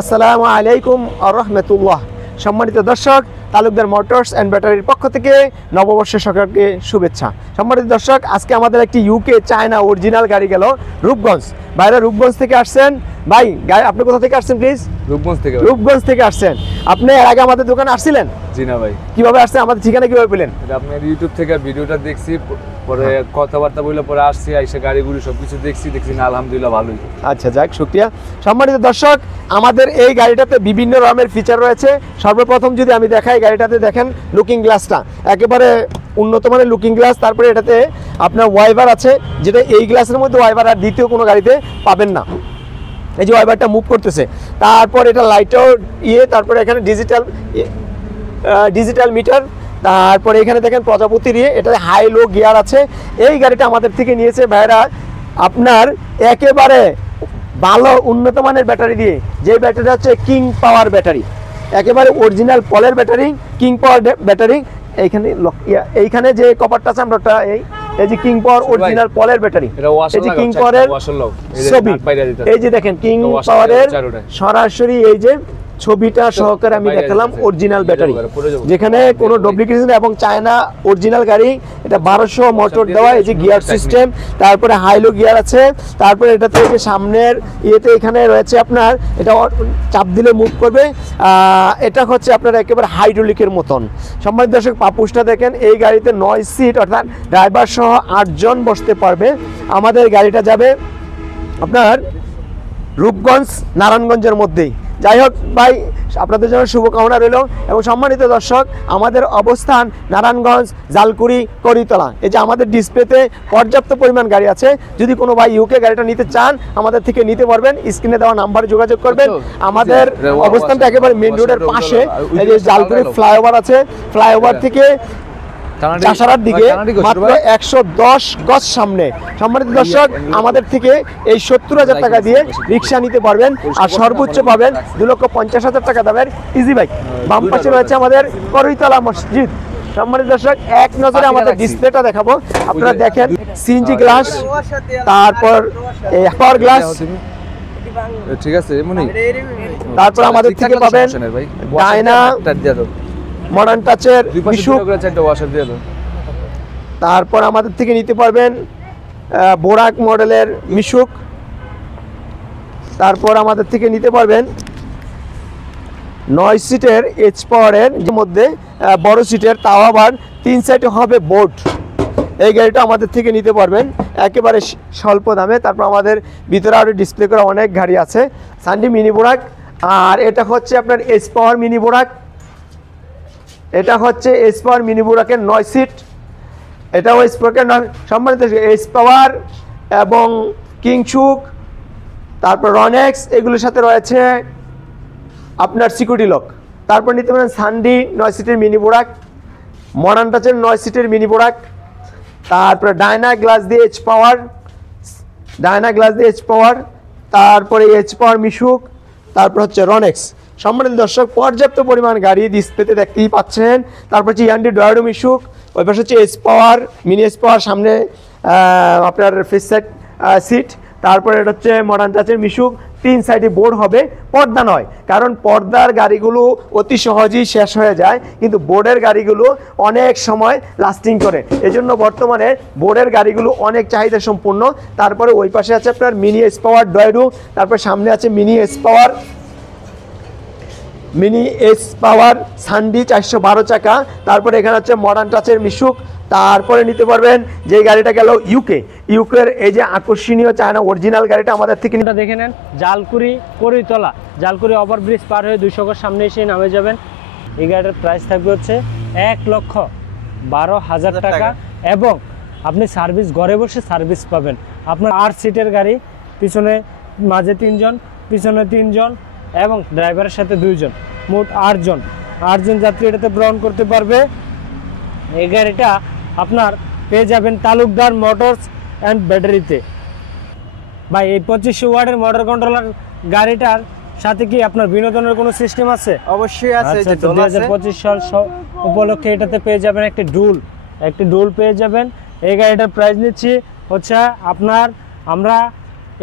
আসসালামু আলাইকুম ওয়া রাহমাতুল্লাহ। সম্মানিত দর্শক, তালুকদার মোটরস অ্যান্ড ব্যাটারির পক্ষ থেকে নববর্ষের সকলকে শুভেচ্ছা। সম্মানিত দর্শক, আজকে আমাদের একটি ইউকে চায়না অরিজিনাল গাড়ি গেল রূপগঞ্জ। ভাইরা রূপগঞ্জ থেকে আসছেন। ভাই আপনি কোথা থেকে আসছেন প্লিজ? রূপগঞ্জ থেকে আসছেন। আপনি এর আগে আমাদের দোকানে আসছিলেন? জি না ভাই। কিভাবে আসছেন, আমাদের ঠিকানা কিভাবে পেলেন? আপনার ইউটিউব থেকে ভিডিওটা দেখছি, পরে কথাবার্তা বলে পরে আসছি, আইসা গাড়িগুলো সবকিছু দেখছি না, আলহামদুলিল্লাহ ভালোই। আচ্ছা, যাক, শুকরিয়া। সম্মানিত দর্শক, আমাদের এই গাড়িটাতে বিভিন্ন রকমের ফিচার রয়েছে। সর্বপ্রথম যদি আমি দেখাই, গাড়িটাতে দেখেন লুকিং গ্লাসটা একেবারে উন্নত মানের লুকিং গ্লাস। তারপরে এটাতে আপনার ওয়াইপার আছে, যেটা এই গ্লাসের মধ্যে ওয়াইপার আর দ্বিতীয় কোনো গাড়িতে পাবেন না। এই যে ওয়াইপারটা মুভ করতেছে, তারপর এটা লাইটও তারপরে এখানে ডিজিটাল মিটার, তারপরে এখানে দেখেন প্রজাপতির এটাতে হাই লো গিয়ার আছে। এই গাড়িটা আমাদের থেকে নিয়েছে ভাইরা আপনার একেবারে ভালো উন্নত মানের ব্যাটারি দিয়ে, যে ব্যাটারিটা হচ্ছে কিং পাওয়ার ব্যাটারি, একেবারে অরিজিনাল পলের ব্যাটারি, কিং পাওয়ার ব্যাটারি। এইখানে যে কভারটা আছে আমরা এই যে কিং পাওয়ার অরিজিনাল পলের ব্যাটারি, এই যে কিং পাওয়ারের ছবি, এই যে দেখেন কিং পাওয়ারের সরাসরি এই যে ছবিটা সহকারে আমি দেখালাম অরিজিনাল ব্যাটারি, যেখানে কোনো ডুপ্লিকেশন এবং চায়না অরিজিনাল গাড়ি। এটা 1200 মোটর দেওয়া, এই যে গিয়ার সিস্টেম, তারপরে হাইলো গিয়ার আছে, তারপরে এটাতে যে সামনের এখানে রয়েছে আপনার, এটা চাপ দিলে মুভ করবে। এটা হচ্ছে আপনার একেবারে হাইড্রোলিকের মতন। সম্মানিত দর্শক, পাপুসটা দেখেন, এই গাড়িতে 9 সিট, অর্থাৎ ড্রাইভার সহ 8 জন বসতে পারবে। আমাদের গাড়িটা যাবে আপনার রূপগঞ্জ নারায়ণগঞ্জের মধ্যেই। যাই হোক ভাই, আপনাদের জন্য শুভকামনা রইল। এবং সম্মানিত দর্শক, আমাদের অবস্থান নারায়ণগঞ্জ, জালকুড়ি, করিতলা। এই যে আমাদের ডিসপ্লেতে পর্যাপ্ত পরিমাণ গাড়ি আছে। যদি কোনো ভাই ইউকে গাড়িটা নিতে চান, আমাদের থেকে নিতে পারবেন। স্ক্রিনে দেওয়া নাম্বারে যোগাযোগ করবেন। আমাদের অবস্থানটা একেবারে মেন রোডের পাশে। এই যে জালকুড়ি ফ্লাইওভার আছে, ফ্লাইওভার থেকে চাষারার দিকে মাত্র 110 গজ সামনে। সম্মানিত দর্শক, আমাদের থেকে এই 70,000 টাকা দিয়ে রিক্সা নিতে পারবেন, আর সর্বোচ্চ পাবেন 2,50,000 টাকা দামের ইজি বাইক। বাম পাশে রয়েছে আমাদের করিতলা মসজিদ। সম্মানিত দর্শক, এক নজরে আমাদের ডিসপ্লেটা দেখাবো, আপনারা দেখেন। সিএনজি গ্লাস, তারপর পাওয়ার গ্লাস, ঠিক আছে। তারপর আমাদের থেকে পাবেন ডায়না মডার্ন টাচের মিশুক, তারপর আমাদের থেকে নিতে পারবেন বোরাক মডেলের মিশুক, তারপর আমাদের থেকে নিতে পারবেন 9 সিটের এইচ পাওয়ারের মধ্যে বড় সিটের, তাও আবার 3 সাইডে হবে বোর্ড। এই গাড়িটা আমাদের থেকে নিতে পারবেন একেবারে স্বল্প দামে। তারপর আমাদের ভিতরে আরও ডিসপ্লে করা অনেক গাড়ি আছে। সানডি মিনি বোরাক, আর এটা হচ্ছে আপনার এইচ পাওয়ার মিনি বোরাক। এটা হচ্ছে এইচ পাওয়ার মিনি বোরাকের 9 সিট, এটাও এইচ পাওয়ার। সম্মানিত এইচ পাওয়ার এবং কিংশুক, তারপর রনেক্স, এগুলোর সাথে রয়েছে আপনার সিকিউরিটি লক। তারপর নিতে পারেন সানডি 9 সিটের মিনি বোরাক, মডার্ন টাচের 9 সিটের মিনি বোরাক, তারপরে ডায়না গ্লাস দিয়ে এইচ পাওয়ার, তারপরে এইচ পাওয়ার মিশুক, তারপর হচ্ছে রনেক্স। সম্মানিত দর্শক, পর্যাপ্ত পরিমাণ গাড়ি ডিসপ্লেতে দেখতেই পাচ্ছেন। তারপর হচ্ছে ইয়ান্ডি ডয়াডো মিশুক, ওই পাশে হচ্ছে এইচ পাওয়ার মিনি এইচ পাওয়ার, সামনে আপনার ফেস সাইড সিট। তারপরে এটা হচ্ছে মডার্ন টাচের মিশুক, 3 সাইডে বোর্ড হবে, পর্দা নয়, কারণ পর্দার গাড়িগুলো অতি সহজেই শেষ হয়ে যায়, কিন্তু বোর্ডের গাড়িগুলো অনেক সময় লাস্টিং করে। এজন্য বর্তমানে বোর্ডের গাড়িগুলো অনেক চাহিদা সম্পূর্ণ। তারপরে ওই পাশে আছে আপনার মিনি এইচ পাওয়ার ডয়াডো, তারপর সামনে আছে মিনি এইচ পাওয়ার সানডি 412 চাকা। তারপরে এখানে হচ্ছে মডার্ন টাচের মিশুক। তারপরে নিতে পারবেন যে গাড়িটা গেল ইউকের এই যে আকর্ষণীয় চায়না অরিজিনাল গাড়িটা আমাদের থেকে দেখে নেন। জালকুড়ি করিতলা, জালকুড়ি ওভারব্রিজ পার হয়ে 200 গজ সামনে এসে নামে যাবেন। এই গাড়িটার প্রাইস থাকবে হচ্ছে 1,12,000 টাকা, এবং আপনি সার্ভিস ঘরে বসে সার্ভিস পাবেন। আপনার 8 সিটের গাড়ি, পিছনে মাঝে 3 জন, পিছনে 3 জন এবং ড্রাইভারের সাথে 2 জন, মোট 8 জন যাত্রী এটাতে গ্রহণ করতে পারবে। এই গাড়িটা আপনার পেয়ে যাবেন তালুকদার মোটরস অ্যান্ড ব্যাটারিতে। ভাই, এই 2500 ওয়াটের মোটর কন্ট্রোলার গাড়িটার সাথে কি আপনার বিনোদনের কোনো সিস্টেম আছে? অবশ্যই আছে। 2025 সাল উপলক্ষে এটাতে পেয়ে যাবেন একটি ডুল পেয়ে যাবেন। এই গাড়িটার প্রাইস নিচ্ছি হচ্ছে আমরা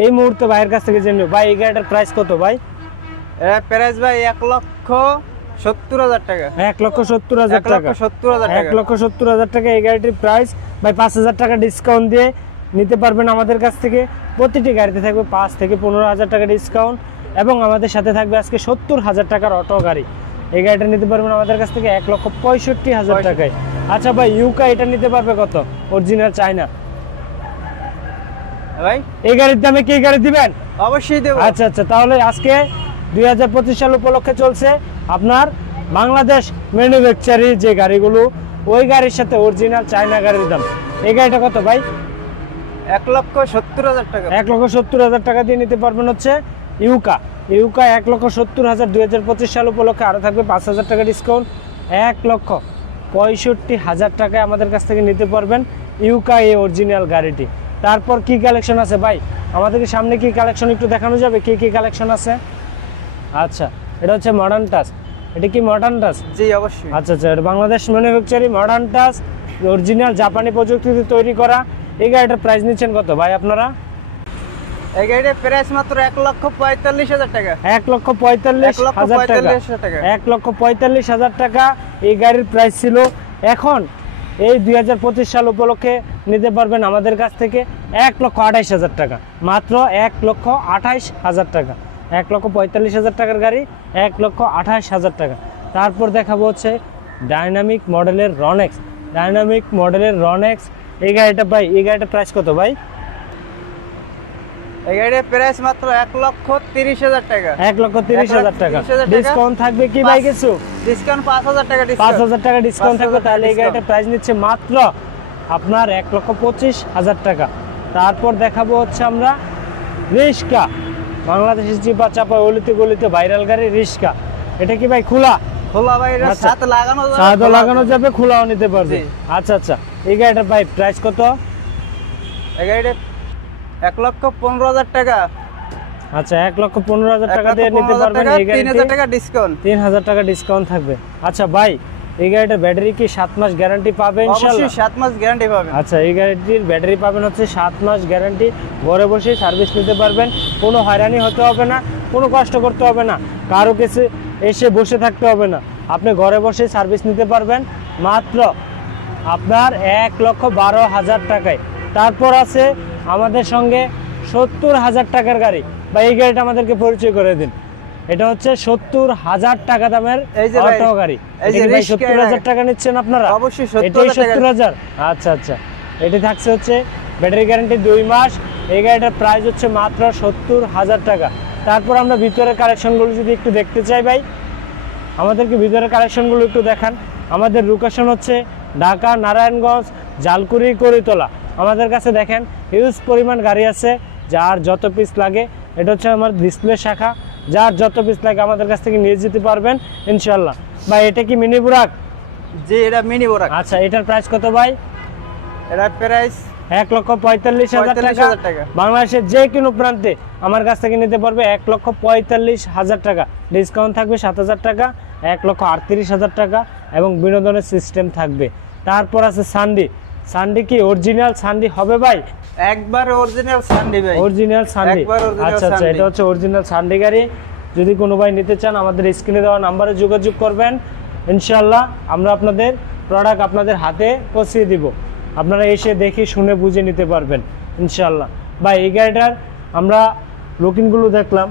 এই মুহূর্তে ভাইয়ের কাছ থেকে জেনে, ভাই এই গাড়িটার প্রাইস কত ভাই? এর প্রাইস ভাই 1,70,000 টাকা। 1,70,000 টাকা। 1,70,000 টাকা। 1,70,000 টাকা এই গাড়িটির প্রাইস ভাই। 5,000 টাকা ডিসকাউন্ট দিয়ে নিতে পারবেন আমাদের কাছ থেকে। প্রতিটি গাড়িতে থাকবে 5 থেকে 15,000 টাকা ডিসকাউন্ট এবং আমাদের সাথে থাকবে আজকে 70,000 টাকার অটো গাড়ি। এই গাড়িটা নিতে পারবেন আমাদের কাছ থেকে 1,65,000 টাকায়। আচ্ছা ভাই, ইউকা এটা নিতে পারবে কত? Original China. ভাই এই গাড়ির দামে কি গাড়ি দিবেন? অবশ্যই দেব। আচ্ছা আচ্ছা, তাহলে আজকে 2025 সাল উপলক্ষে চলছে আপনার বাংলাদেশ ম্যানুফ্যাকচারি যে গাড়িগুলো, ওই গাড়ির সাথে অরিজিনাল চায়না গাড়ির দাম। এই গাড়িটা কত ভাই? 1,70,000 টাকা। 1,70,000 টাকা দিয়ে নিতে পারবেন হচ্ছে ইউকা। 1,70,000 2025 সাল উপলক্ষে আরও থাকবে 5,000 টাকা ডিসকাউন্ট। 1,65,000 টাকায় আমাদের কাছ থেকে নিতে পারবেন ইউকা এই অরিজিনাল গাড়িটি। তারপর কি কালেকশন আছে ভাই? আমাদেরকে সামনে কি কালেকশন একটু দেখানো যাবে? কি কি কালেকশন আছে? আচ্ছা, এটা হচ্ছে মডার্ন টাচ। এটা কি মডার্ন টাচ? জি অবশ্যই। আচ্ছা আচ্ছা, এটা বাংলাদেশ ম্যানুফ্যাকচারি মডার্ন টাচ, অরিজিনাল জাপানি প্রযুক্তিতে তৈরি করা। এই গাড়িটার প্রাইস নিচ্ছেন কত ভাই আপনারা? এই গাড়ির প্রাইস মাত্র 1,45,000 টাকা। 1,45,000 টাকা। 1,45,000 টাকা এই গাড়ির প্রাইস ছিল। এখন এই 2025 সাল উপলক্ষে নিতে পারবেন আমাদের কাছ থেকে 1,28,000 টাকা। মাত্র 1,28,000 টাকা। 1,45,000 টাকার গাড়ি 1,28,000 টাকা। তারপর দেখাবো হচ্ছে ডাইনামিক মডেলের রনেক্স। ডাইনামিক মডেলের রনেক্স এই গাড়িটা ভাই, এই গাড়িটার প্রাইস কত ভাই? এই গাড়ির প্রাইস মাত্র 1,30,000 টাকা। 1,30,000 টাকা। 1,30,000 টাকা। ডিসকাউন্ট থাকবে কি ভাই কিছু? ডিসকাউন্ট 5,000 টাকা ডিসকাউন্ট। 5,000 টাকা ডিসকাউন্ট থাকবে। 5,000 তাহলে এই discount। গাড়িটার প্রাইস নিচ্ছে মাত্র আপনার 1,25,000 টাকা। তারপর দেখাবো হচ্ছে আমরা রিস্কা। বাংলাদেশের চিপা চাপা অলিতে গলিতে ভাইরাল গাড়ি রিস্কা। এটা কি ভাই খোলা? খোলা ভাই, এর আচ্ছা। সাথে লাগানো যাবে। সাদা লাগানো যাবে, খোলাও নিতে পারবে। জি। আচ্ছা আচ্ছা, এই গাড়িটার ভাই প্রাইস কত? এই গাড়ির 1,15,000 টাকা। আচ্ছা, 1,15,000 টাকা দিয়ে নিতে 1,15,000 পারবেন টাকা, এই গাড়িটি। 3,000 টাকা ডিসকাউন্ট। 3,000 টাকা ডিসকাউন্ট থাকবে। আচ্ছা ভাই, এই গাড়িটার ব্যাটারি কি 7 মাস গ্যারান্টি পাবে ইনশাআল্লাহ? অবশ্যই 7 মাস গ্যারান্টি পাবেন। আচ্ছা, এই গাড়িটির ব্যাটারি পাবেন হচ্ছে 7 মাস গ্যারান্টি। ঘরে বসে সার্ভিস নিতে পারবেন, কোনো হয়রানি হতে হবে না, কোনো কষ্ট করতে হবে না, কারো কাছে এসে বসে থাকতে হবে না। আপনি ঘরে বসে সার্ভিস নিতে পারবেন মাত্র আপনার 1,12,000 টাকায়। তারপর আছে আমাদের সঙ্গে 70,000 টাকার গাড়ি। বা এই গাড়িটা আমাদেরকে পরিচয় করে দিন। এটা হচ্ছে 70,000 টাকা দামের এই যে ভাই, অটো গাড়ি। এই যে এটা কি ভাই রিস্কা 70,000 টাকা নিচ্ছেন আপনারা? অবশ্যই এটাই 70,000 টাকা। 70,000। আচ্ছা আচ্ছা, এটি থাকছে হচ্ছে ব্যাটারি গ্যারান্টি 2 মাস। এই গাড়িটার প্রাইস হচ্ছে মাত্র 70,000 টাকা। তারপর আমরা ভিতরের কালেকশনগুলো যদি একটু দেখতে চাই ভাই, আমাদেরকে ভিতরের কালেকশনগুলো একটু দেখান। আমাদের লোকেশন হচ্ছে ঢাকা, নারায়ণগঞ্জ, জালকুড়ি, করিতলা। আমাদের কাছে দেখেন হিউজ পরিমাণ গাড়ি আছে, যার যত পিস লাগে। এটা হচ্ছে আমার ডিসপ্লে শাখা, যার যত পিস লাগে আমাদের কাছ থেকে নিয়ে যেতে পারবেন ইনশাল্লাহ। ভাই এটা কি মিনি বুরাক? জি, এটা মিনি বোরাক। আচ্ছা, এটার প্রাইস কত ভাই? এটার প্রাইস 1,45,000 টাকা। 45,000 টাকা। বাংলাদেশের যে কোনো প্রান্তে আমার কাছ থেকে নিতে পারবে 1,45,000 টাকা। ডিসকাউন্ট থাকবে 7,000 টাকা, 1,38,000 টাকা এবং বিনোদনের সিস্টেম থাকবে। তারপর আছে সান্ডি। সান্ডি কি অরিজিনাল সান্ডি হবে ভাই? একবার অরিজিনাল সানডি ভাই। অরিজিনাল সান্ডি। একবার original আচ্ছা আচ্ছা, সান্ডি। এটা হচ্ছে অরিজিনাল সান্ডি গাড়ি। যদি কোনো ভাই নিতে চান আমাদের স্ক্রিনে দেওয়া নাম্বারে যোগাযোগ করবেন। ইনশাল্লাহ আমরা আপনাদের প্রোডাক্ট আপনাদের হাতে পৌঁছে দিব। আপনারা এসে দেখে শুনে বুঝে নিতে পারবেন ইনশাল্লাহ। ভাই এই গাড়িটার আমরা লুকিংগুলো দেখলাম,